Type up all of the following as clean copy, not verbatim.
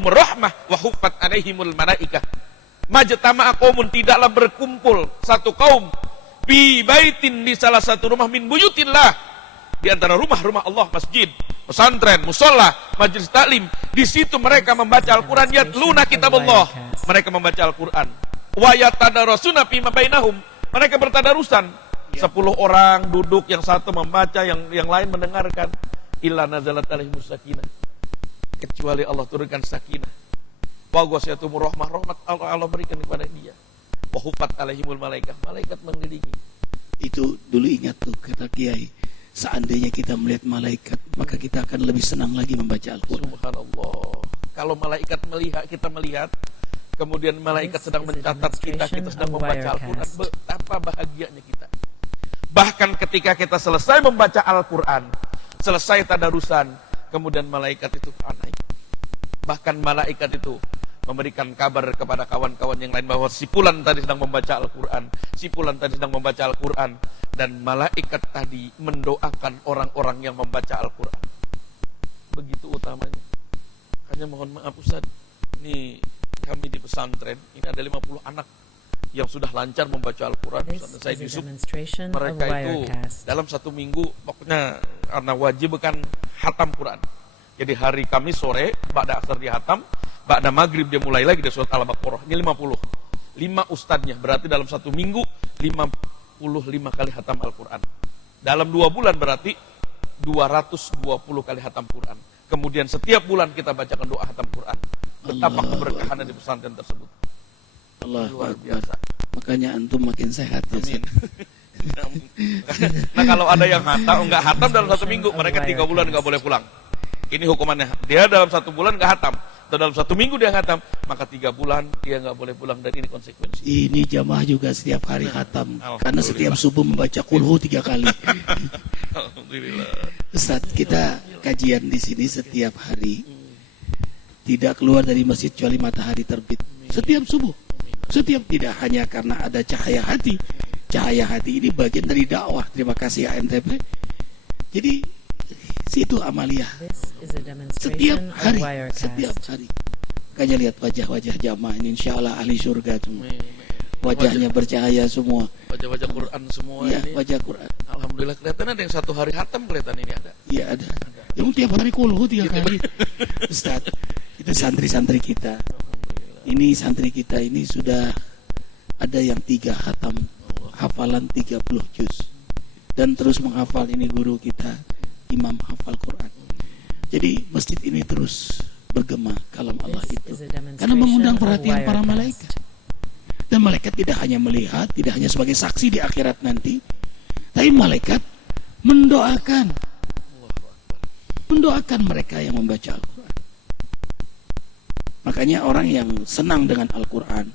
rahmah wa huffat alaihimul malaikah. Majtama'a qaumun, tidaklah berkumpul satu kaum bi baitin, di salah satu rumah min buyutillah, di antara rumah-rumah Allah, masjid, pesantren, musholla, majelis taklim. Di situ mereka membaca Al-Qur'an, yatluna kitabullah. Mereka membaca Al-Qur'an. Wa yatadarasuna fima bainahum. Mereka bertadarusan. 10 orang duduk, yang satu membaca, yang lain mendengarkan. Illa nazalat alaihimus sakinah. Kecuali Allah turunkan sakinah. Wa ghasyatumur rahmah, rahmat Allah berikan kepada dia. Wa huffat alaihimul malaikah, malaikat mengelilingi. Itu dulu ingat tuh kata Kiai, seandainya kita melihat malaikat, maka kita akan lebih senang lagi membaca Al-Quran. Subhanallah. Kalau malaikat melihat, kita melihat, kemudian malaikat sedang mencatat kita sedang membaca Al-Quran, betapa bahagianya kita. Bahkan ketika kita selesai membaca Al-Quran, selesai tadarusan, kemudian malaikat itu naik. Bahkan malaikat itu memberikan kabar kepada kawan-kawan yang lain bahwa si fulan tadi sedang membaca Al-Quran, si fulan tadi sedang membaca Al-Quran, dan malaikat tadi mendoakan orang-orang yang membaca Al-Quran. Begitu utamanya. Hanya mohon maaf Ustaz, ini kami di pesantren, ini ada 50 anak yang sudah lancar membaca Al-Quran. Saya di sub, mereka itu dalam 1 minggu, pokoknya karena wajib kan hatam Quran. Jadi hari Kamis sore, ba'da asar dia hatam, ba'da maghrib dia mulai lagi dari surat Al-Baqarah. Ini 50. 5 ustadznya, berarti dalam 1 minggu 55 kali hatam Al-Quran. Dalam 2 bulan berarti 220 kali hatam Quran. Kemudian setiap bulan kita bacakan doa hatam Quran. Betapa keberkahan di pesantren tersebut. Allah luar biasa. Makanya antum makin sehat ya. Amin. Nah kalau ada yang hatam, enggak hatam dalam 1 minggu, mereka 3 bulan enggak boleh pulang. Ini hukumannya. Dia dalam 1 bulan enggak hatam, atau dalam 1 minggu dia hatam, maka 3 bulan dia enggak boleh pulang, dan ini konsekuensi. Ini jamaah juga setiap hari hatam, karena setiap subuh membaca kulhu 3 kali. Alhamdulillah. Ustaz, kita kajian di sini setiap hari, tidak keluar dari masjid kecuali matahari terbit. Setiap subuh, setiap, tidak hanya karena ada cahaya hati. Cahaya hati ini bagian dari dakwah. Terima kasih ANTP. Jadi situ amaliyah. Setiap hari, setiap hari. Makanya lihat wajah-wajah jamaah ini, insya Allah ahli surga semua. Wajahnya bercahaya semua. Wajah-wajah Quran semua ya, ini. wajah Quran. Alhamdulillah, kelihatan ada yang 1 hari hatam, kelihatan ini ada. Iya ada. Yang tiap hari kulhu 3 kali. Ustaz, itu santri-santri kita. Ini santri kita ini sudah ada yang 3 hatam, hafalan 30 juz, dan terus menghafal. Ini guru kita, imam hafal Quran. Jadi masjid ini terus bergema kalam Allah itu, karena mengundang perhatian para malaikat. Dan malaikat tidak hanya melihat, tidak hanya sebagai saksi di akhirat nanti, tapi malaikat mendoakan mereka yang membaca Al-Quran. Makanya orang yang senang dengan Al-Quran,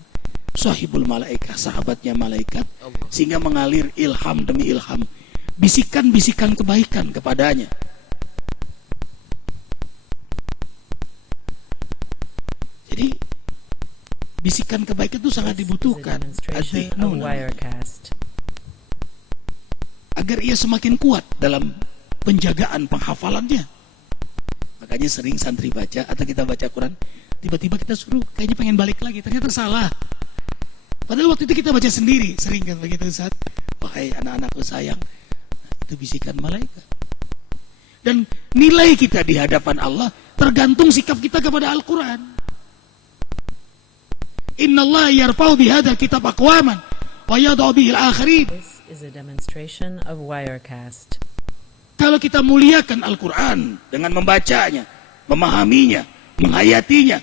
sahibul malaikah, sahabatnya malaikat, sehingga mengalir ilham demi ilham, bisikan-bisikan kebaikan kepadanya. Jadi bisikan kebaikan itu sangat dibutuhkan agar ia semakin kuat dalam penjagaan penghafalannya. Makanya sering santri baca atau kita baca Quran, tiba-tiba kita suruh kayaknya pengen balik lagi, ternyata salah. Padahal waktu itu kita baca sendiri, sering kan begitu Ustaz. Wahai anak-anakku sayang, itu bisikan malaikat. Dan nilai kita di hadapan Allah tergantung sikap kita kepada Al-Quran. Innallaha yarfa'u bihadzal kitab aqwaman wa yad'u bihil akharin. This is a demonstration of Wirecast. Kalau kita muliakan Al-Quran dengan membacanya, memahaminya, menghayatinya,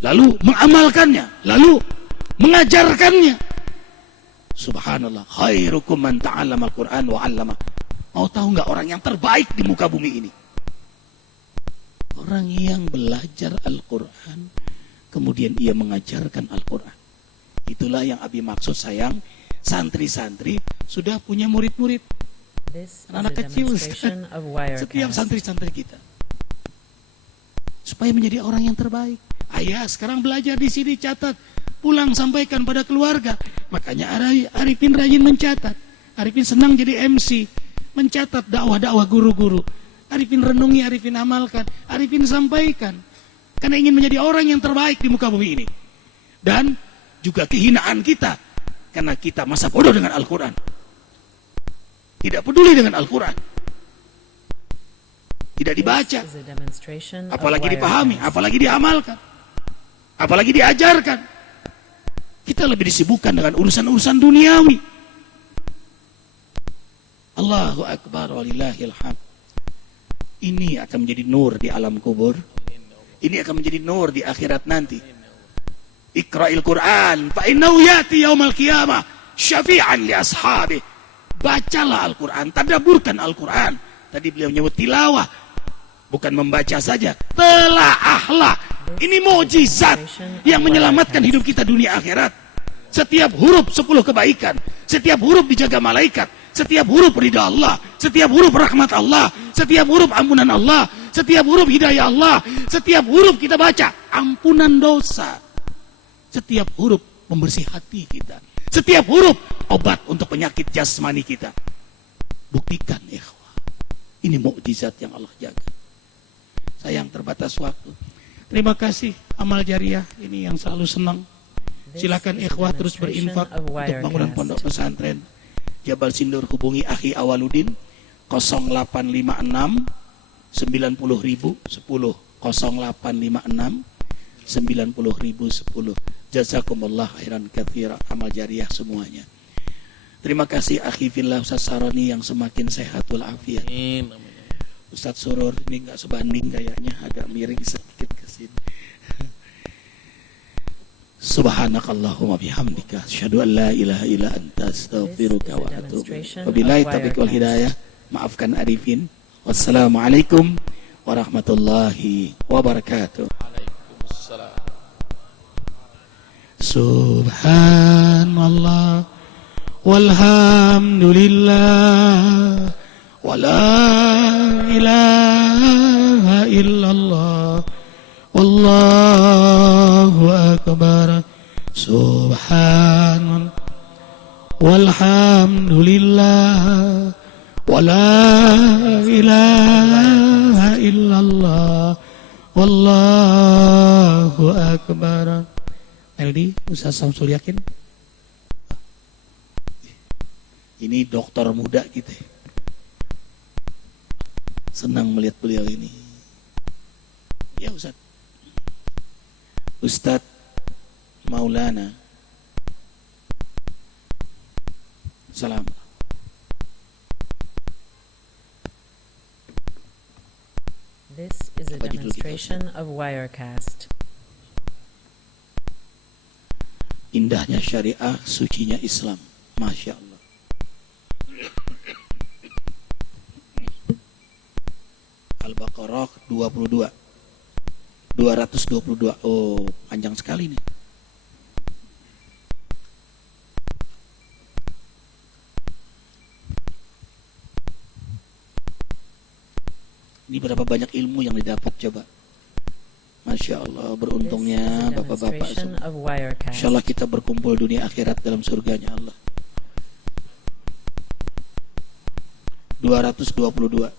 lalu mengamalkannya, lalu mengajarkannya, subhanallah, khairukum man ta'allama Al-Quran wa 'allama. Mau tahu nggak orang yang terbaik di muka bumi ini? Orang yang belajar Al-Quran, kemudian ia mengajarkan Al-Quran. Itulah yang Abi maksud sayang, santri-santri sudah punya murid-murid. Anak kecil, setiap santri-santri kita, supaya menjadi orang yang terbaik. Ayah sekarang belajar di sini, catat, pulang sampaikan pada keluarga. Makanya Arifin rajin mencatat. Arifin senang jadi MC, mencatat dakwah-dakwah guru-guru. Arifin renungi, Arifin amalkan, Arifin sampaikan. karena ingin menjadi orang yang terbaik di muka bumi ini. Dan juga kehinaan kita karena kita masa bodoh dengan Al-Quran, tidak peduli dengan Al-Quran, tidak dibaca, This is a demonstration of apalagi dipahami, Wirecast. apalagi diamalkan, apalagi diajarkan. Kita lebih disibukkan dengan urusan-urusan duniawi. Allahu Akbar walillahil hamd. Ini akan menjadi nur di alam kubur. Ini akan menjadi nur di akhirat nanti. Iqra'il Quran fa innahu yati yaumal qiyamah syafi'an li ashabi. Bacalah Al-Quran, tadabburkan Al-Quran. Tadi beliau menyebut tilawah, bukan membaca saja, telaahlah. Ini mukjizat yang menyelamatkan hidup kita dunia akhirat. Setiap huruf 10 kebaikan, setiap huruf dijaga malaikat, setiap huruf ridha Allah, setiap huruf rahmat Allah, setiap huruf ampunan Allah, setiap huruf hidayah Allah, setiap huruf kita baca ampunan dosa, setiap huruf membersih hati kita, setiap huruf obat untuk penyakit jasmani kita. Buktikan ikhwah, ini mukjizat yang Allah jaga. Sayang terbatas waktu. Terima kasih amal jariah ini yang selalu senang. Silakan ikhwah terus berinfak untuk bangunan pondok pesantren Jabal Sindur. Hubungi Akhi Awaludin 0856 90.000 10 0856 90.010. Jazakumullah khairan katsira, amal jariah semuanya. Terima kasih Akhi Fillah Ustaz Saroni yang semakin sehat walafiat. Amin. Ustaz Surur ini nggak sebanding kayaknya, agak miring sedikit ke sini. Subhanakallahumma bihamdika asyhadu an la ilaha illa anta astaghfiruka wa atubu ilaik. Wabillahi taufiq wal hidayah. Maafkan arifin. Wassalamualaikum warahmatullahi wabarakatuh. Waalaikumsalam. Subhanallah walhamdulillah wala ilaha illallah wallahu akbar. Subhanallah walhamdulillah wala ilaha illallah wallahu akbar. Eldi, Ustaz Samsul Yakin. Ini dokter muda kita. Senang melihat beliau ini. Ya Ustaz. Ustaz Maulana. Salam. This is a Apa judul kita, demonstration of Wirecast. Indahnya syariah, sucinya Islam. Masya Allah. Al-Baqarah 22. 222. Oh, panjang sekali nih. Ini berapa banyak ilmu yang didapat coba. Masya Allah, beruntungnya bapak-bapak semua. Of Wirecast. Insya Allah kita berkumpul dunia akhirat dalam surganya Allah. 222.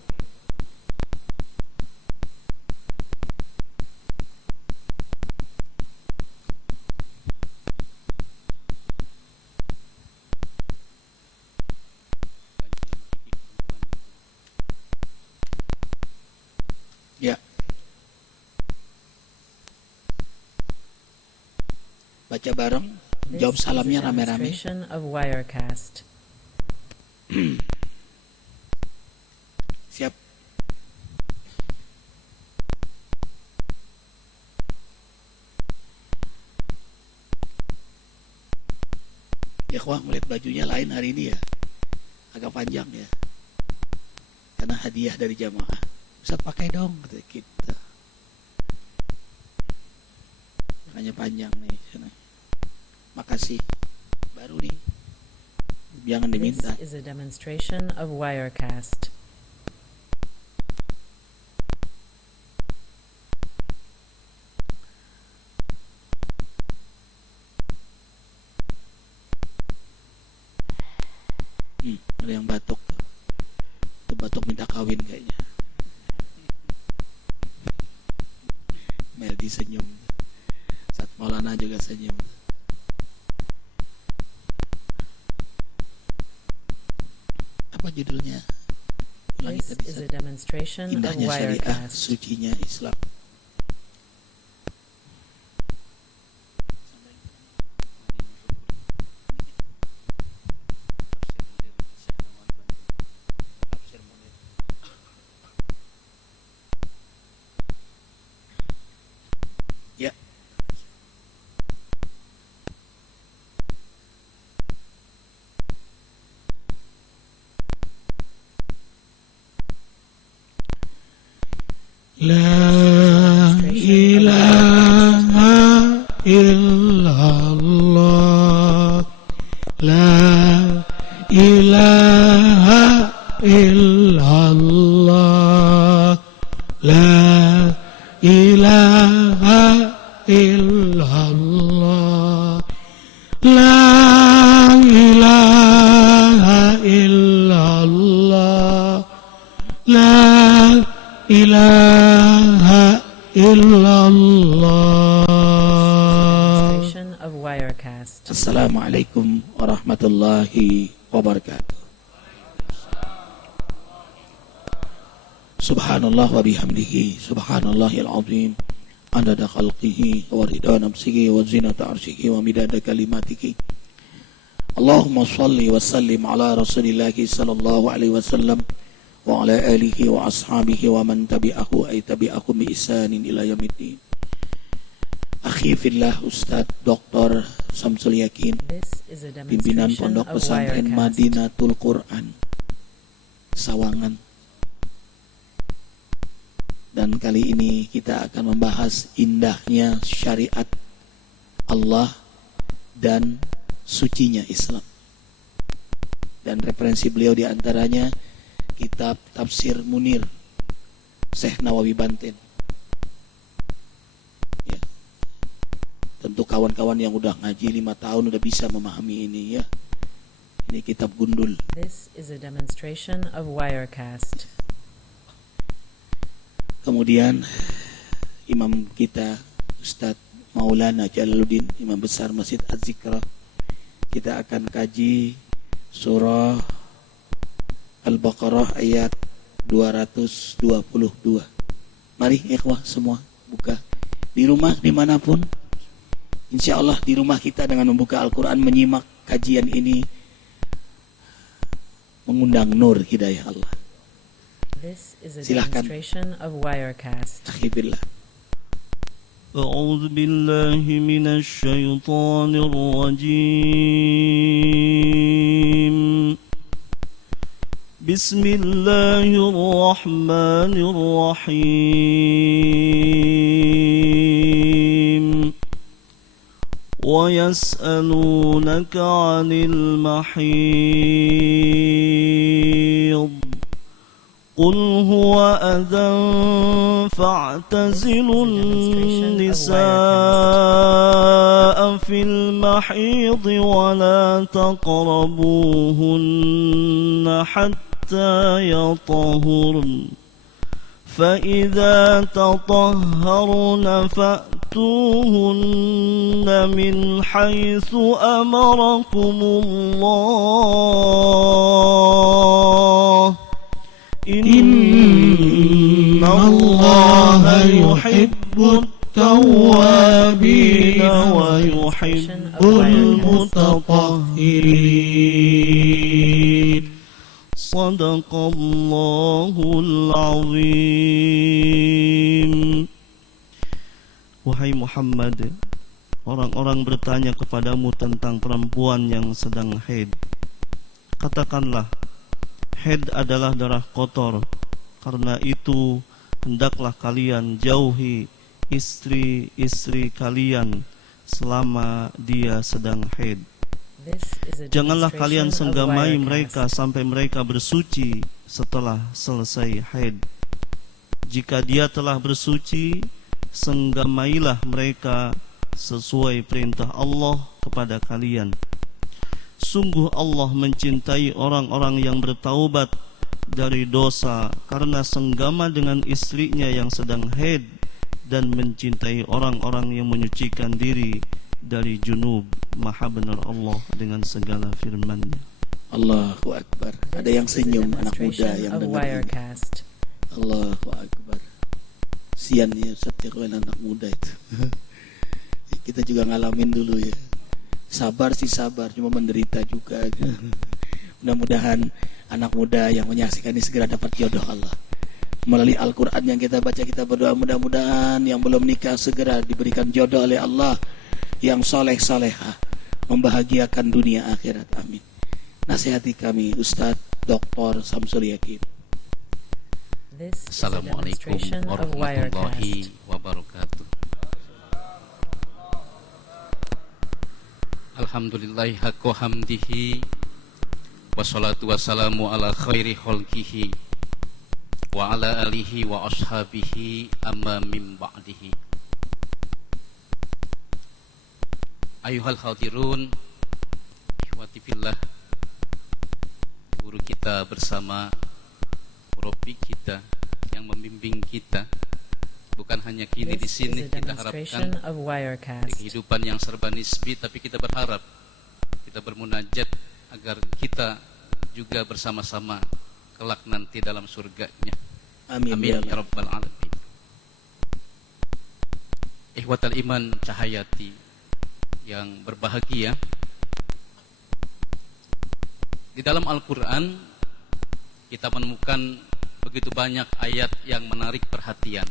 Ya. Baca bareng, jawab salamnya rame-rame. Of Wirecast. Siap. Ya wah, melihat bajunya lain hari ini ya. Agak panjang ya. Karena hadiah dari jamaah. Ustaz pakai dong kata kita. Makanya panjang nih. Makasih. Baru nih. Jangan diminta. This is a demonstration of Wirecast. Ada yang batuk tuh. Itu batuk minta kawin kayaknya. Meldi senyum. Saat Maulana juga senyum. Apa judulnya? Ulangi This tadi. is a demonstration of Indahnya syariah, Wirecast. sucinya Islam. Ya. La ilaha illallah. La ilaha illallah. La ilaha illallah. La ilaha illallah. La ilaha illallah. Demonstration of Wirecast. Assalamualaikum warahmatullahi wabarakatuh. Subhanallah wa bihamdihi, subhanallahil azim, adada khalqihi wa ridha nafsihi wa zinata arshihi wa midada kalimatihi. Allahumma salli wa sallim ala rasulillahi sallallahu alaihi wasallam wa ala alihi wa ashabihi wa man tabi'ahu ay tabi'akum bi ihsanin ila yaumiddin. Akhi fillah Ustaz Dr. Samsul Yakin, This is a pimpinan demonstration Pondok of Pesantren Wirecast. Madinatul Quran Sawangan. Dan kali ini kita akan membahas indahnya syariat Allah dan sucinya Islam. Dan referensi beliau diantaranya kitab Tafsir Munir Syekh Nawawi Banten. Ya. Tentu kawan-kawan yang udah ngaji 5 tahun udah bisa memahami ini ya. Ini kitab gundul. This is a demonstration of Wirecast. Kemudian imam kita Ustadz Maulana Jalaluddin, imam besar Masjid Az-Zikra, kita akan kaji surah Al-Baqarah ayat 222. Mari ikhwah semua buka di rumah dimanapun. Insya Allah di rumah kita dengan membuka Al-Quran, menyimak kajian ini mengundang nur hidayah Allah. This is a Silahkan. demonstration of Wirecast. Akhi billah. أعوذ بالله من الشيطان الرجيم بسم الله الرحمن الرحيم ويسألونك عن المحيض قل هو أذى فاعتزلوا النساء في المحيض ولا تقربوهن حتى يطهرن فإذا تطهرن فأتوهن من حيث أمركم الله إن الله يحب التوابين ويحب المتطهرين صدق الله العظيم. Wahai Muhammad, orang-orang bertanya kepadamu tentang perempuan yang sedang haid. Katakanlah, haid adalah darah kotor. Karena itu hendaklah kalian jauhi istri-istri kalian selama dia sedang haid. This is a Janganlah demonstration kalian of senggamai Wirecast. mereka sampai mereka bersuci setelah selesai haid. Jika dia telah bersuci, senggamailah mereka sesuai perintah Allah kepada kalian. Sungguh Allah mencintai orang-orang yang bertaubat dari dosa karena senggama dengan istrinya yang sedang haid dan mencintai orang-orang yang menyucikan diri dari junub. Maha benar Allah dengan segala firman-Nya. Allahu Akbar. Ada yang This is a senyum anak muda demonstration yang of dengar ini. Wirecast. Allahu Akbar. Sian ya Ustaz Ikhwan anak muda itu. Kita juga ngalamin dulu ya. Sabar sih sabar, cuma menderita juga. Mudah-mudahan anak muda yang menyaksikan ini segera dapat jodoh Allah. Melalui Al-Quran yang kita baca, kita berdoa mudah-mudahan yang belum nikah segera diberikan jodoh oleh Allah, yang soleh solehah, membahagiakan dunia akhirat. Amin. Nasihati kami Ustadz Dr. Samsul Yakin. This is a Assalamualaikum demonstration of warahmatullahi Wirecast. wabarakatuh. Alhamdulillahi haqqa hamdihi, wassalatu wassalamu ala khairi khalqihi wa ala alihi wa ashabihi amma min ba'dihi. Ayuhal hadirun, ikhwati fillah, guru kita bersama Robi kita yang membimbing kita, bukan hanya kini di This is sini a kita demonstration harapkan of di Wirecast. kehidupan yang serba nisbi, tapi kita berharap, kita bermunajat agar kita juga bersama-sama kelak nanti dalam surganya. Amin, Amin ya ya Allah. rabbal alamin. Ikhwatal iman cahayati yang berbahagia, di dalam Al-Quran kita menemukan begitu banyak ayat yang menarik perhatian.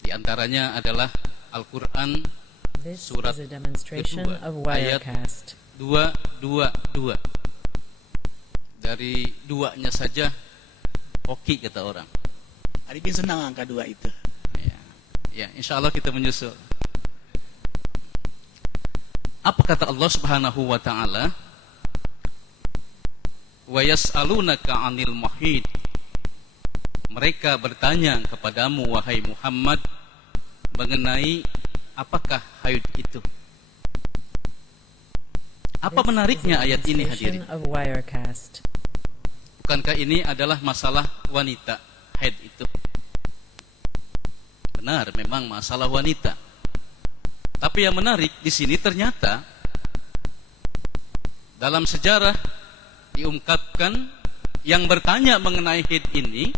Di antaranya adalah Al-Quran This surat is a demonstration kedua, of ayat Wirecast. 222. Dari duanya saja hoki kata orang. Arifin senang angka 2 itu. Ya, insya Allah kita menyusul. Apa kata Allah Subhanahu wa taala? Wa yas'alunaka 'anil mahid. Mereka bertanya kepadamu wahai Muhammad mengenai apakah haid itu. Apa This menariknya is a ayat ini demonstration hadirin? of Wirecast. Bukankah ini adalah masalah wanita, haid itu? Benar, memang masalah wanita. Tapi yang menarik di sini ternyata dalam sejarah diungkapkan yang bertanya mengenai haid ini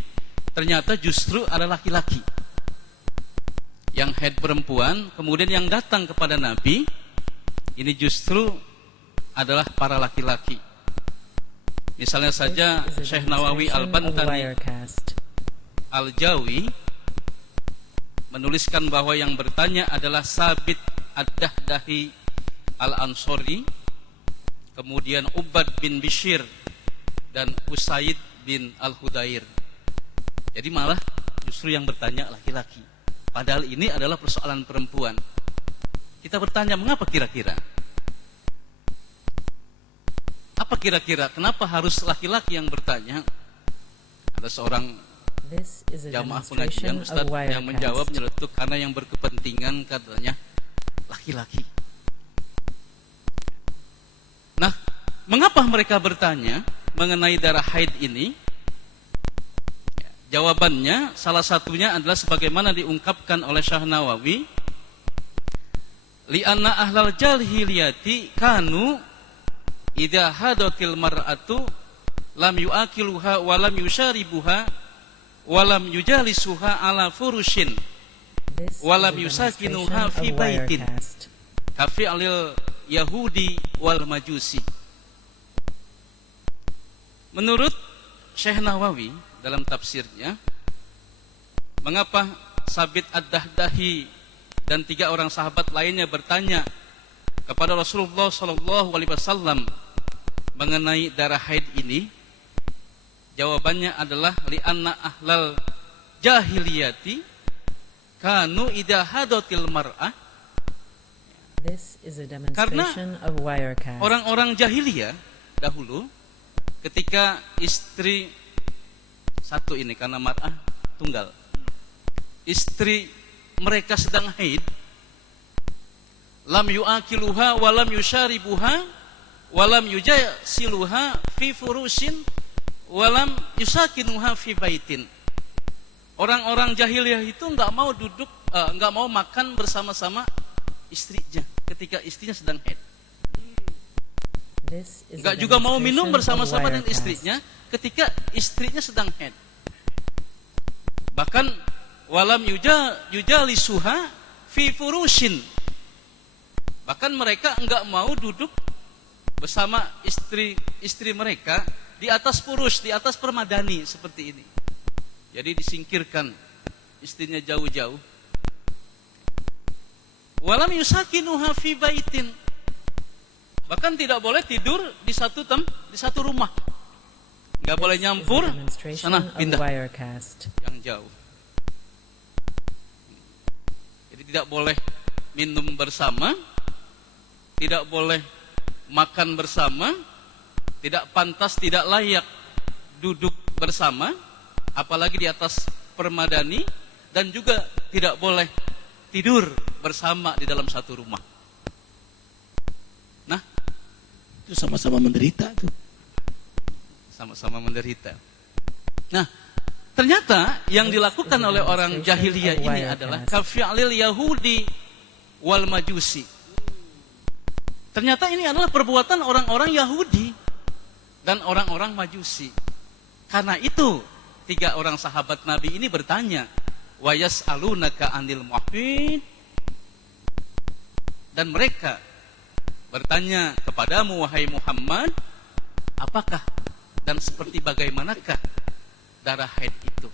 ternyata justru ada laki-laki. Yang haid perempuan, kemudian yang datang kepada Nabi ini justru adalah para laki-laki. Misalnya saja This is a Syekh Nawawi demonstration of Al-Bantani Wirecast. Al-Jawi menuliskan bahwa yang bertanya adalah Sabit Ad-Dahdahi Al-Ansori, kemudian Ubad bin Bishir dan Usaid bin Al-Hudair. Jadi malah justru yang bertanya laki-laki, padahal ini adalah persoalan perempuan. Kita bertanya, mengapa kira-kira? Apa kira-kira kenapa harus laki-laki yang bertanya? Ada seorang This is a jamaah demonstration pengajian of Ustadz yang menjawab Wirecast. nyeletuk karena yang berkepentingan katanya laki-laki. Nah, mengapa mereka bertanya mengenai darah haid ini? Jawabannya salah satunya adalah sebagaimana diungkapkan oleh Syekh Nawawi, li'anna ahlal jahiliyati kanu idza hadatil mar'atu lam yu'akiluha wa lam yusyaribuha wa lam yujalisuha ala furushin This is walam a yusakinuha demonstration fi of baitin. Wirecast. kafi alil Yahudi wal Majusi. Menurut Syekh Nawawi dalam tafsirnya, mengapa Sabit Ad-Dahdahi dan 3 orang sahabat lainnya bertanya kepada Rasulullah SAW mengenai darah haid ini? Jawabannya adalah li'anna ahlal jahiliyati kanu idha hadatil mar'ah. This is a demonstration of Wirecast. Orang-orang jahiliyah dahulu ketika istri satu ini karena mar'ah tunggal, istri mereka sedang haid, lam yu'akiluha wa lam yusyaribuha wa lam yujasiluha fi furusin wa lam yusakinuha fi baitin. Orang-orang jahiliyah itu nggak mau duduk, nggak mau makan bersama-sama istrinya ketika istrinya sedang haid. This is a Nggak juga mau minum demonstration of bersama-sama dengan Wirecast. istrinya ketika istrinya sedang haid. Bahkan walam yujalisuha fi furushin. Bahkan mereka enggak mau duduk bersama istri mereka di atas furush, di atas permadani seperti ini. Jadi disingkirkan istrinya jauh-jauh. Walam yusakinuha fi baitin. Bahkan tidak boleh tidur di satu rumah. Enggak boleh This is a nyampur, demonstration sana of pindah Wirecast. yang jauh. Jadi tidak boleh minum bersama, tidak boleh makan bersama, tidak pantas, tidak layak duduk bersama, apalagi di atas permadani, dan juga tidak boleh tidur bersama di dalam satu rumah. Nah, Itu sama-sama menderita tuh. sama-sama menderita. Nah, ternyata yang dilakukan oleh orang jahiliyah ini adalah kafi'lil Yahudi wal Majusi. Ternyata ini adalah perbuatan orang-orang Yahudi dan orang-orang Majusi. Karena itu 3 orang sahabat Nabi ini bertanya, wa yas'alunaka 'anil mahid, dan mereka bertanya kepadamu wahai Muhammad, apakah dan seperti bagaimanakah darah haid itu?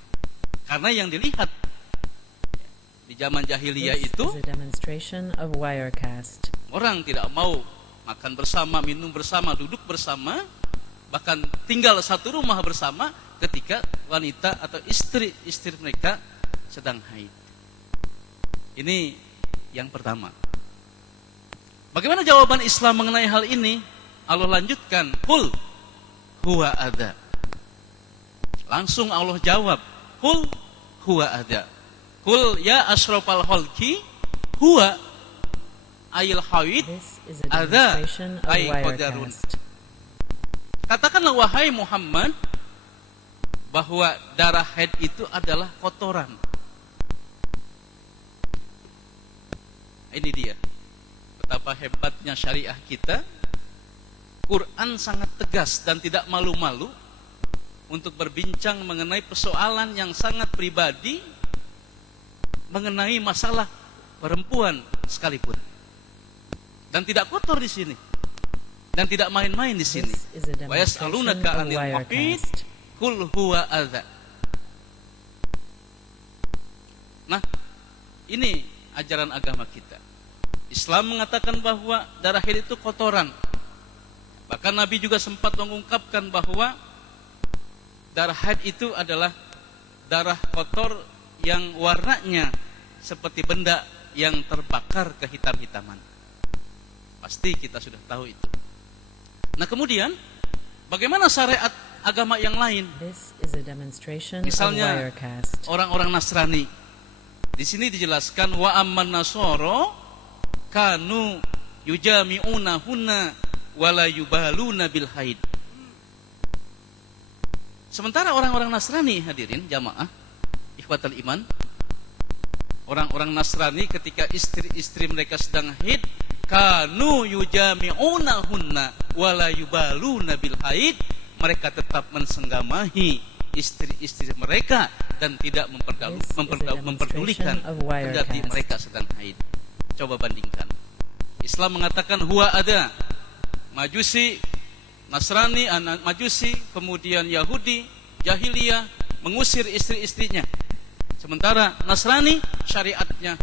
Karena yang dilihat di zaman jahiliyah This itu, is a demonstration of Wirecast. orang tidak mau makan bersama, minum bersama, duduk bersama, bahkan tinggal satu rumah bersama ketika wanita atau istri mereka sedang haid. Ini yang pertama. Bagaimana jawaban Islam mengenai hal ini? Allah lanjutkan, qul huwa adza. Langsung Allah jawab, qul huwa adza. Qul ya asyrafal khalqi huwa ayil haid This is a adza demonstration of ay qadarun. Wirecast. Katakanlah wahai Muhammad bahwa darah haid itu adalah kotoran. Ini dia betapa hebatnya syariah kita. Quran sangat tegas dan tidak malu-malu untuk berbincang mengenai persoalan yang sangat pribadi, mengenai masalah perempuan sekalipun. Dan tidak kotor di sini. Dan tidak main-main di sini. This is a Wa demonstration yas'alunaka of 'anil mahid Wirecast. qul huwa adza. Nah, ini ajaran agama kita. Islam mengatakan bahwa darah haid itu kotoran. Bahkan Nabi juga sempat mengungkapkan bahwa darah haid itu adalah darah kotor yang warnanya seperti benda yang terbakar kehitam-hitaman. Pasti kita sudah tahu itu. Nah, kemudian bagaimana syariat agama yang lain? This is a demonstration Misalnya, of Wirecast. orang-orang Nasrani. Di sini dijelaskan wa amman nasara kanu yujami'una hunna wala yubaluna bil haid. Sementara orang-orang Nasrani, hadirin jamaah ikhwatal iman, orang-orang Nasrani ketika istri-istri mereka sedang haid, kanu yujami'una hunna wala yubaluna bil haid, mereka tetap mensenggamahi istri-istri mereka dan tidak memperdulikan kendati mereka sedang haid. Coba bandingkan. Islam mengatakan huwa ada. Majusi, Nasrani, Majusi, kemudian Yahudi, Jahiliyah mengusir istri-istrinya. Sementara Nasrani syariatnya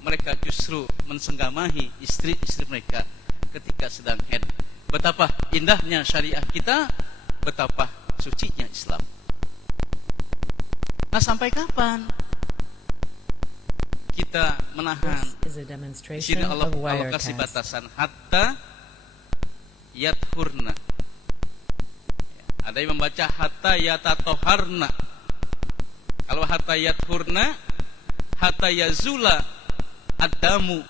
mereka justru mensenggamahi istri-istri mereka ketika sedang haid. Betapa indahnya syariah kita, betapa sucinya Islam. Nah, sampai kapan kita menahan? This is a Di demonstration sini Allah of kasih Wirecast. batasan hatta yathurna. Ada yang membaca hatta yatatoharna. Kalau hatta yathurna, hatta yazula adamu.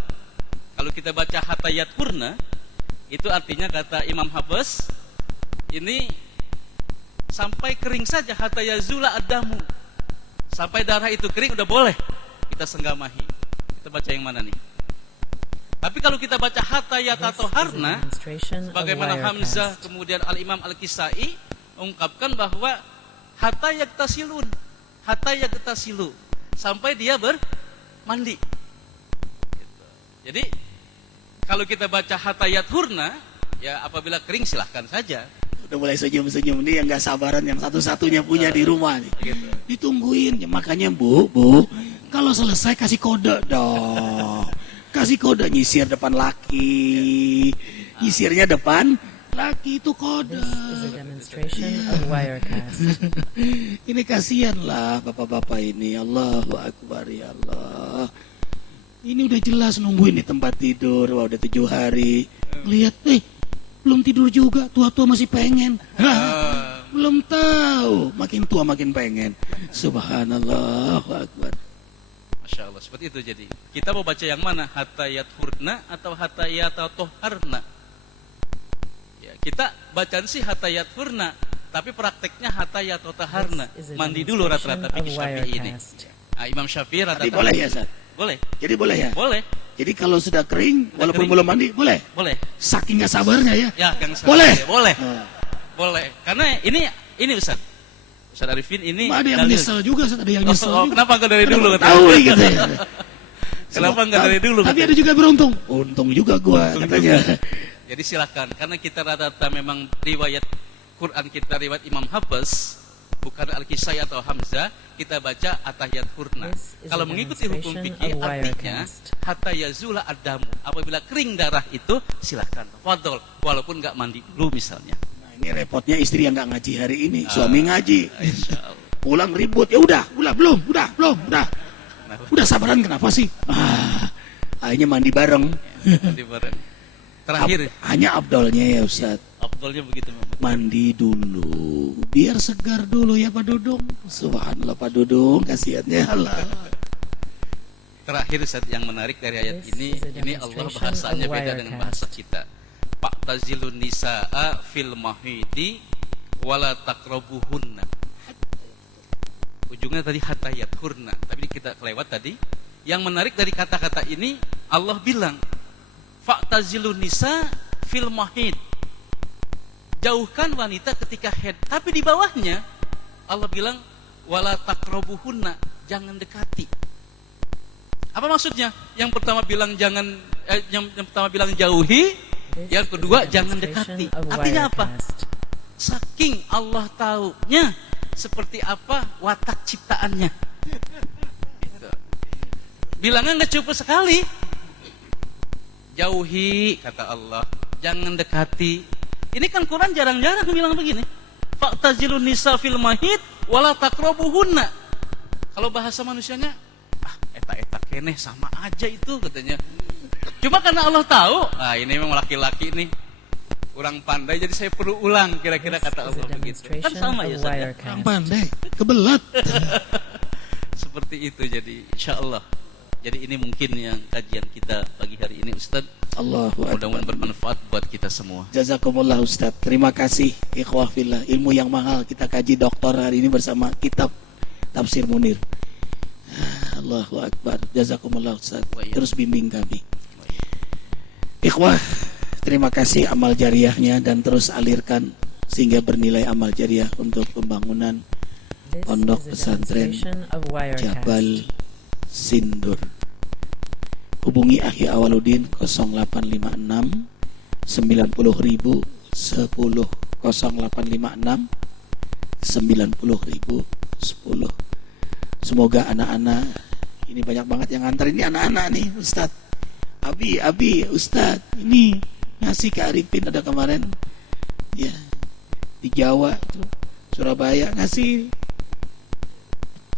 Kalau kita baca hatta yathurna, itu artinya kata Imam Hafiz, ini sampai kering saja hatta yazula adamu. Sampai darah itu kering udah boleh kita senggamahi. Kita baca yang mana nih? Tapi kalau kita baca hatta This is a yatatoharna, demonstration of sebagaimana Hamzah Wirecast. kemudian Al-Imam Al-Kisai mengungkapkan bahwa hatta yaktasilun, hatta yaktasilu, sampai dia bermandi. Gitu. Jadi kalau kita baca hatta yathurna, ya apabila kering silahkan saja. Udah mulai senyum-senyum nih yang nggak sabaran, yang satu-satunya punya di rumah nih. Gitu. Ditungguin, ya, makanya bu, kalau selesai kasih kode dong. Kasih kode nyisir depan laki, nyisirnya depan laki itu kode. This is a demonstration of Wirecast. Ini kasihan lah bapak-bapak ini. Allahu Akbar ya Allah. Ini udah jelas nungguin di tempat tidur. Wah, udah 7 hari. Lihat, belum tidur juga. Tua-tua masih pengen. Hah, belum tahu. Makin tua makin pengen. Subhanallah. Allahu Akbar. Masya Allah, seperti itu. Jadi kita mau baca yang mana? Hatta yathurna atau hatta yatatoharna? Ya, kita bacaan sih hatta yathurna, tapi prakteknya hatta yatatoharna. This is a Mandi dulu demonstration rata-rata of fikih Syafi'i ini. Wirecast. Nah, Imam Syafi'i Tadi rata-rata boleh ya, Ustaz? boleh, Jadi boleh ya? boleh, Jadi kalau sudah kering, walaupun kering. belum mandi, boleh? boleh. Saking gak sabarnya ya. Ya, yang salah. Boleh? Boleh. Nah, Boleh. Karena ini Ustaz. Ustaz Arifin ini ada yang dalil. nyesel juga, Ustaz. Ada yang nyesel Oh, juga. kenapa enggak dari dulu? Tahu nih katanya. Kenapa enggak dari dulu? Tapi ada juga beruntung. Untung juga gua katanya. Jadi silakan, karena kita rata-rata memang riwayat Quran kita riwayat Imam Hafiz, bukan Al-Kisai atau Hamzah, kita baca atahiyat hurna. This is Kalau a mengikuti hukum demonstration fikih of artinya Wirecast. hatta yazula adamu. Apabila kering darah itu silakan fadol, walaupun enggak mandi dulu misalnya. Nah, ini repotnya istri yang nggak ngaji hari ini. Suami ngaji. Insyaallah. Pulang ribut. Ya udah, belum. Udah sabaran kenapa sih? Akhirnya mandi bareng. Mandi bareng. Terakhir, Hanya abdolnya ya Ustaz. afdolnya begitu Muhammad. Mandi dulu. Biar segar dulu ya Pak Dudung. Subhanallah Pak Dudung. Kasihannya Allah. Terakhir Ustaz, yang menarik dari ayat This ini is a Allah demonstration bahasanya of beda dengan bahasa Wirecast. kita. Fa'tazilun nisaa fil mahidi wala taqrabuhunna. Ujungnya tadi hatta yathurna, tapi kita kelewat tadi. Yang menarik dari kata-kata ini, Allah bilang fa'tazilun nisa fil mahid. Jauhkan wanita ketika haid, tapi di bawahnya Allah bilang wala taqrabuhunna, jangan dekati. Apa maksudnya? Yang pertama bilang jangan yang pertama bilang jauhi, This yang is a kedua jangan demonstration dekati. of Artinya apa? Wirecast. Saking Allah taunya seperti apa watak ciptaannya. Gitu. Bilangnya nggak cukup sekali. Jauhi kata Allah, jangan dekati. Ini kan Quran jarang-jarang bilang begini. Fa'tazilun nisa fil mahid wala taqrabuhunna. Kalau bahasa manusianya, eta keneh sama aja itu katanya. Cuma karena Allah tahu, ini memang laki-laki nih kurang pandai, jadi saya perlu ulang kira-kira kata This is a Allah begitu. Kan demonstration sama of ya Ustaz ya? Orang Wirecast. pandai. Kebelet. Seperti itu, jadi insya Allah. Jadi ini mungkin yang kajian kita pagi hari ini Ustaz. Allahu Mudah-mudahan Akbar. bermanfaat buat kita semua. Jazakumullah Ustaz. Terima kasih ikhwah fillah. Ilmu yang mahal kita kaji doktor hari ini bersama kitab Tafsir Munir. Allahu Akbar. Jazakumullah Ustaz. Terus bimbing kami. Ikhwah, terima kasih amal jariahnya dan terus alirkan sehingga bernilai amal jariah untuk pembangunan This Pondok is a Pesantren demonstration of Wirecast. Jabal Sindur. Hubungi Ahya Awaludin 0856 90.000 10 0856 90.000 10. Semoga anak-anak ini banyak banget yang nganter, ini anak-anak nih Ustaz. Abi Ustaz ini ngasih ke Arifin ada kemarin ya di Jawa tuh, Surabaya ngasih.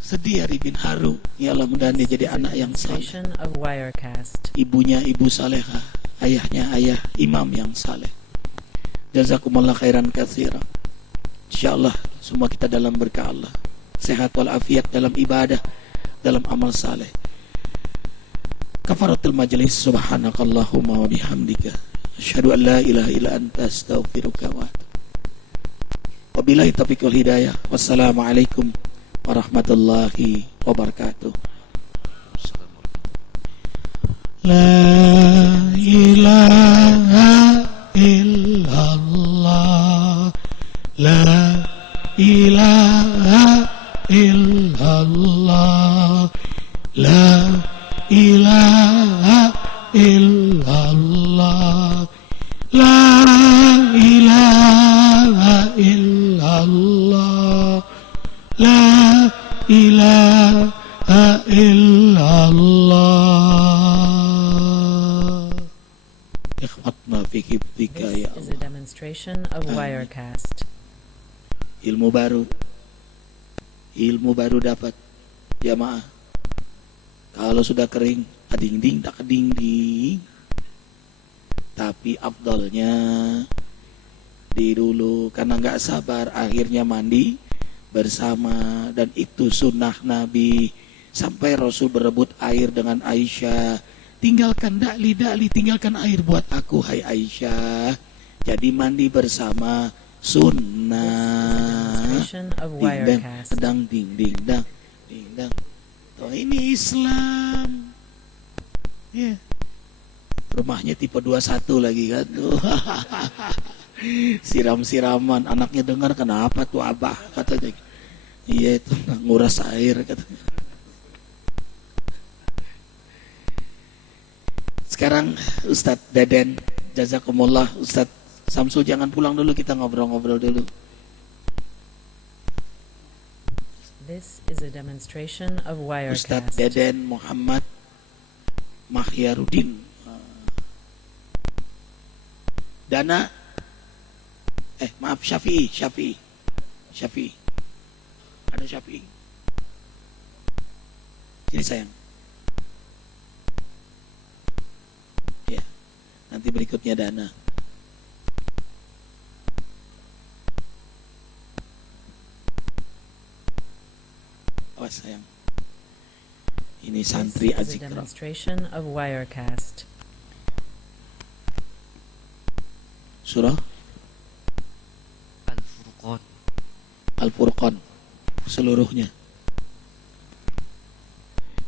Sedih Arifin, haru. Ya Allah, mudah-mudahan dia jadi anak yang saleh. Demonstration of Wirecast. Ibunya ibu salehah, ayahnya ayah imam yang saleh. Jazakumullah khairan katsira. Insyaallah semua kita dalam berkah Allah, sehat walafiat dalam ibadah, dalam amal saleh. Kafaratul majlis, subhanakallahumma wa bihamdika asyhadu an la ilaha illa anta astaghfiruka wa atubu. Wabillahi taufiq wal hidayah. Wassalamualaikum warahmatullahi wabarakatuh. La ilaha illallah, la ilaha illallah, la ilaha illallah, la ilaha illallah, la ilaha illallah. Ikhmatna fi hifdzika This ya is Allah. a demonstration of Wirecast. Ilmu baru dapat jamaah. Kalau sudah kering ading-ding tak keding-ding, tapi afdalnya di dulu karena nggak sabar akhirnya mandi bersama, dan itu sunnah Nabi. Sampai Rasul berebut air dengan Aisyah, tinggalkan dakli, tinggalkan air buat aku hai Aisyah. Jadi mandi bersama sunnah. Demonstration of Ding dang, Wirecast. sedang ding ding dang, ding dang. Oh, ini Islam. Ya. Rumahnya tipe 21 lagi kan. Siram-siraman, anaknya dengar, kenapa tuh abah katanya. Iya itu nguras air katanya. Sekarang Ustadz Deden, jazakumullah. Ustadz Samsul jangan pulang dulu, kita ngobrol-ngobrol dulu. This is a demonstration of Ustadz Wirecast. Deden Muhammad Mahyarudin. Dana maaf Syafi'i. Ada Syafi'i. Sini sayang. Ya. Nanti berikutnya Dana. Awas sayang. Ini santri This is a Azikra. demonstration of Wirecast. Surah Al-Furqan Al-Furqan seluruhnya.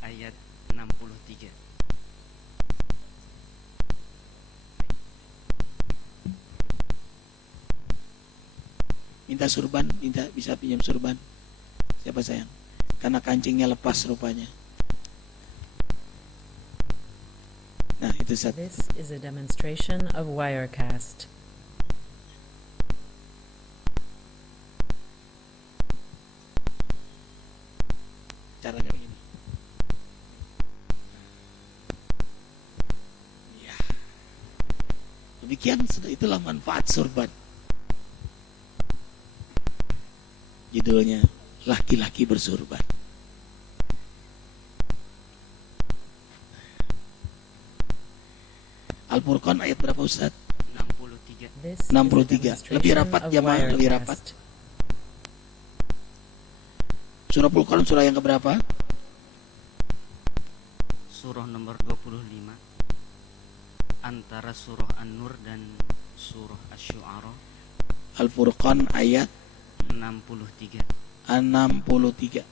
ayat 63. Minta surban, bisa pinjam surban. Siapa sayang? Karena kancingnya lepas rupanya. Nah, itu satu. This is a demonstration of Wirecast. Caranya begini. Ya. Demikian, itulah manfaat surban. Judulnya laki-laki bersurban. Al-Furqan ayat berapa Ustaz? 63. This is a 63. Lebih rapat demonstration of jamaah, lebih rapat. Wirecast. Surah Furqan surah yang keberapa? Surah nomor 25 antara surah An-Nur dan surah Asy-Syu'ara. Al-Furqan ayat 63. 63.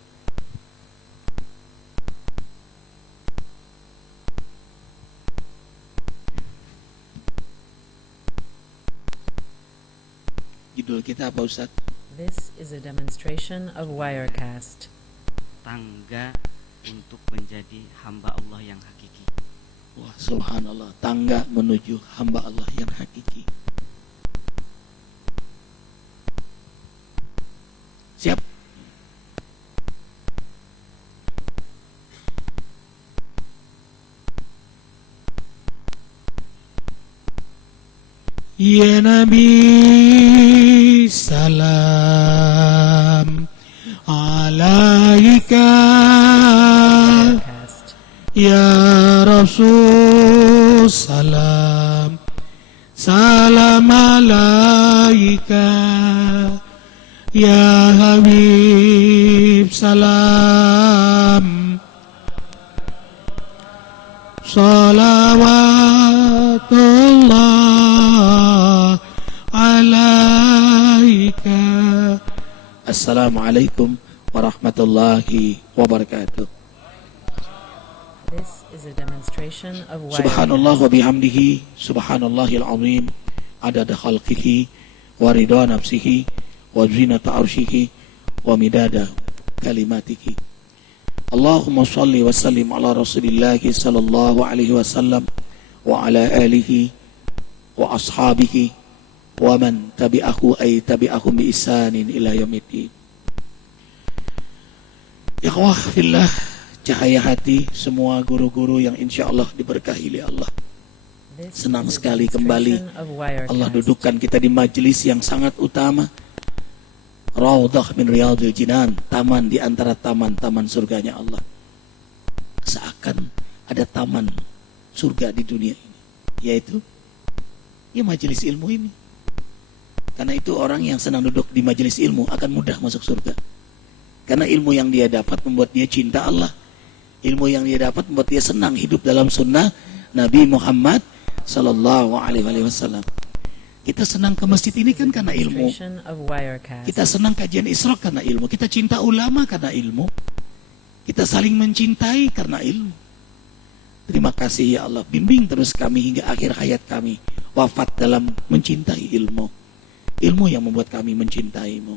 Judul kita apa Ustaz? This is a demonstration of Wirecast. Tangga untuk menjadi hamba Allah yang hakiki. Wah, subhanallah, tangga menuju hamba Allah yang hakiki. Siap? Ya Nabi salam alaika, Wirecast. Ya Rasul salam salam alaika, Ya Habib salam salawatullah alaika. Assalamualaikum warahmatullahi wabarakatuh. This is a demonstration of Subhanallah wa Wirecast. bihamdihi, subhanallahil azim, adada khalqihi, wa ridha nafsihi, wa zinata arshihi, wa midada kalimatihi. Allahumma salli wa sallim ala rasulillahi sallallahu alaihi wasallam wa ala alihi wa ashabihi wa man tabi'ahu ay tabi'ahum bi ihsanin ila yaumiddin. Ikhwah fillah, cahaya hati semua guru-guru yang insya Allah diberkahi oleh Allah. This Senang is a sekali kembali demonstration of Wirecast. Allah dudukkan kita di majelis yang sangat utama, Raudhah min Riyadhil Jinan, taman di antara taman-taman surganya Allah. Seakan ada taman surga di dunia ini, yaitu ya majelis ilmu ini. Karena itu orang yang senang duduk di majelis ilmu akan mudah masuk surga. Karena ilmu yang dia dapat membuat dia cinta Allah. Ilmu yang dia dapat membuat dia senang hidup dalam sunnah Nabi Muhammad sallallahu alaihi wasallam. Kita senang ke masjid ini kan karena ilmu. Demonstration of Wirecast. Kita senang kajian Isra karena ilmu. Kita cinta ulama karena ilmu. Kita saling mencintai karena ilmu. Terima kasih ya Allah. Bimbing terus kami hingga akhir hayat kami. Wafat dalam mencintai ilmu. Ilmu yang membuat kami mencintaimu.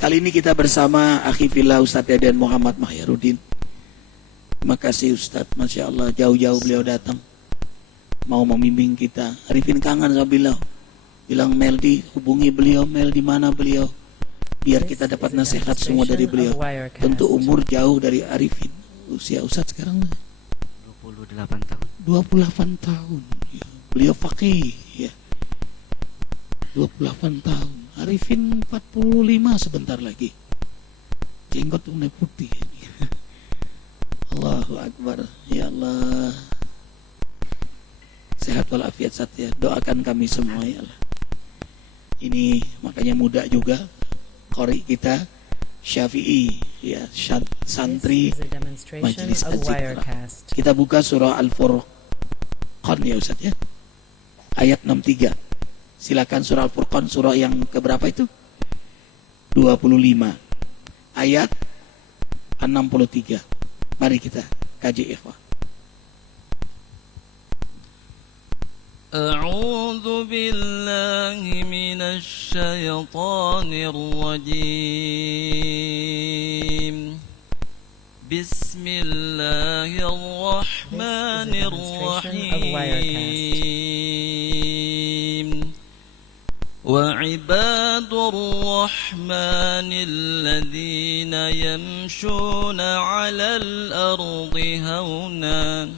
Kali ini kita bersama Akhi Fillah Ustadz Deden Muhammad Mahyarudin. Terima kasih Ustadz. Masya Allah, jauh-jauh beliau datang. Mau membimbing kita. Arifin kangen sama beliau. Bilang Meldi, hubungi beliau. Mel di mana beliau? Biar kita dapat nasihat semua dari beliau. Tentu umur jauh dari Arifin. Usia Ustadz sekarang 28 tahun. 28 tahun. Ya. Beliau faqih. Ya. 28 tahun. Arifin 45 sebentar lagi. Jenggot mulai putih. Allahu Akbar. Ya Allah. Sehat walafiat satya. Doakan kami semua ya Allah. Ini makanya muda juga qori kita Syafi'i ya, santri This is a demonstration Majelis of Az-Zikra. Wirecast. Kita buka surah Al-Furqan ya Ustaz ya. Ayat 63. Silakan surah Al-Furqan, surah yang keberapa itu? 25. Ayat 63. Mari kita kaji ikhwah. أعوذ بالله من الشيطان الرجيم بسم الله الرحمن This is a demonstration of الرحيم وعباد الرحمن الذين يمشون على الأرض هونا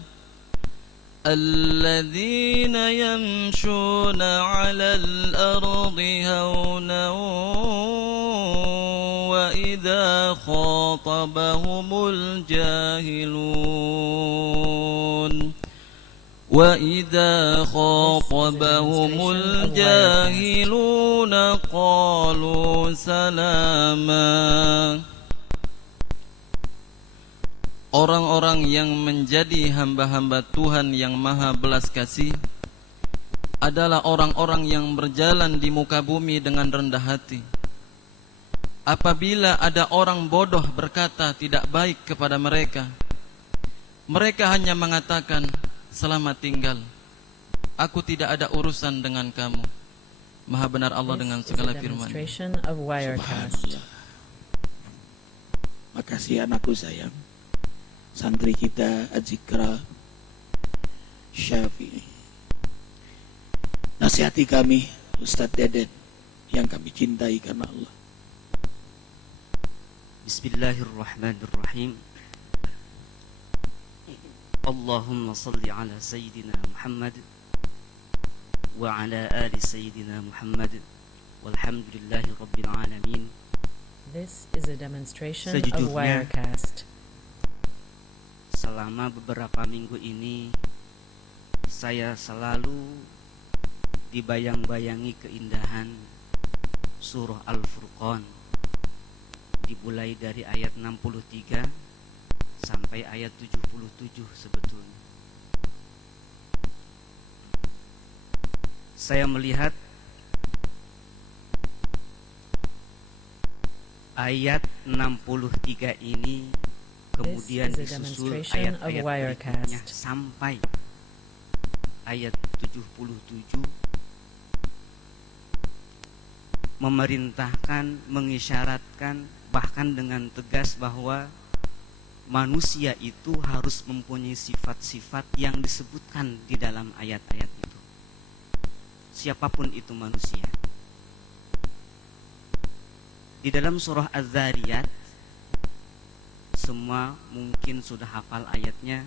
الذين يمشون على الأرض هونا وإذا خاطبهم الجاهلون وإذا خاطبهم الجاهلون قالوا سلاما. Orang-orang yang menjadi hamba-hamba Tuhan yang maha belas kasih adalah orang-orang yang berjalan di muka bumi dengan rendah hati. Apabila ada orang bodoh berkata tidak baik kepada mereka, mereka hanya mengatakan, selamat tinggal, aku tidak ada urusan dengan kamu. Maha benar Allah dengan This is segala a firman. demonstration of Wirecast. Subhanallah. Makasih anakku sayang. Santri kita Az-Zikra Syafi'i. Nasihati kami Ustadz Deden yang kami cintai karena Allah. Bismillahirrahmanirrahim. Allahumma salli ala Sayyidina Muhammad wa ala ali Sayyidina Muhammad walhamdulillahi rabbil alamin. This is a demonstration of Sejujurnya, Wirecast. selama beberapa minggu ini saya selalu dibayang-bayangi keindahan surah Al-Furqan, dimulai dari ayat 63 sampai ayat 77 sebetulnya. Saya melihat ayat 63 ini kemudian This is a disusul demonstration of ayat-ayat Wirecast. berikutnya sampai ayat 77 memerintahkan, mengisyaratkan bahkan dengan tegas bahwa manusia itu harus mempunyai sifat-sifat yang disebutkan di dalam ayat-ayat itu. Siapapun itu manusia. Di dalam surah Az-Zariyat, semua mungkin sudah hafal ayatnya,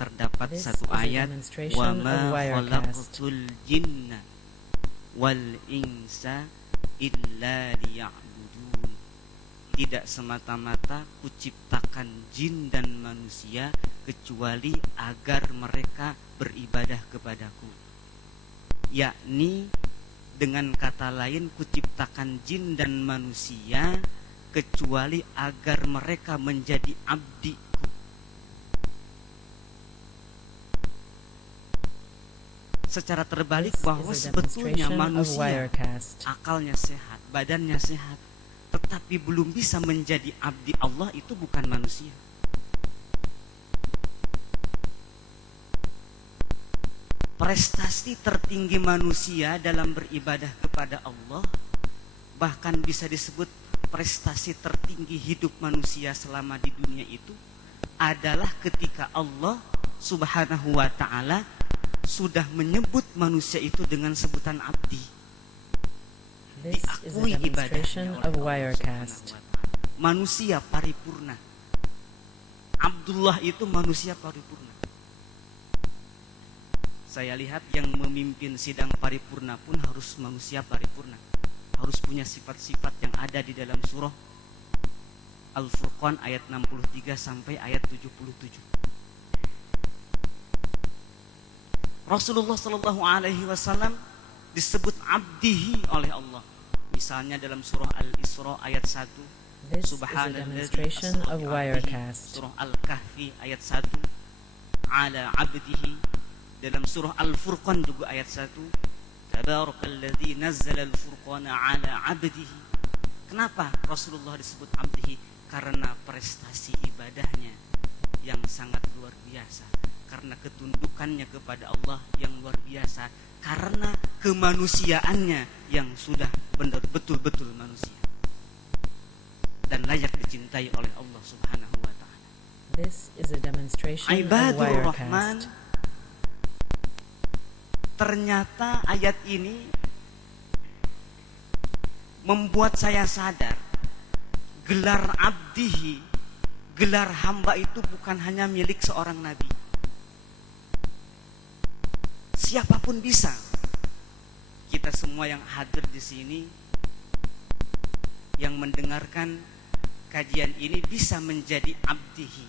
terdapat This satu is a ayat, demonstration wa of ma Wirecast. khalaqtul jinna wal insa illa liya'budun. Tidak semata-mata kuciptakan jin dan manusia kecuali agar mereka beribadah kepadaku. Yakni dengan kata lain kuciptakan jin dan manusia kecuali agar mereka menjadi abdiku. Secara terbalik This bahwa is a sebetulnya demonstration of manusia Wirecast. akalnya sehat, badannya sehat, tetapi belum bisa menjadi abdi Allah, itu bukan manusia. Prestasi tertinggi manusia dalam beribadah kepada Allah, bahkan bisa disebut prestasi tertinggi hidup manusia selama di dunia itu adalah ketika Allah Subhanahu wa ta'ala sudah menyebut manusia itu dengan sebutan abdi. This is a Diakui demonstration ibadahnya of oleh Allah Wirecast. Subhanahu wa ta'ala. Manusia paripurna. Abdullah itu manusia paripurna. Saya lihat yang memimpin sidang paripurna pun harus manusia paripurna. Harus punya sifat-sifat yang ada di dalam surah Al-Furqan ayat 63 sampai ayat 77. Rasulullah Shallallahu Alaihi Wasallam disebut abdihi oleh Allah. Misalnya dalam surah Al-Isra ayat 1, This is a demonstration of Wirecast. surah Al-Kahfi ayat 1, ala abdihi. Dalam surah Al-Furqan juga ayat 1, tabarakalladzi nazzala al-furqana ala abdihi. Kenapa Rasulullah disebut abdihi? Karena prestasi ibadahnya yang sangat luar biasa, karena ketundukannya kepada Allah yang luar biasa, karena kemanusiaannya yang sudah benar betul-betul manusia dan layak dicintai oleh Allah Subhanahu wa ta'ala. This is a demonstration of Ibadur Rahman. Wirecast. Ternyata ayat ini membuat saya sadar gelar abdihi, gelar hamba itu bukan hanya milik seorang nabi. Siapapun bisa. Kita semua yang hadir di sini, yang mendengarkan kajian ini bisa menjadi abdihi.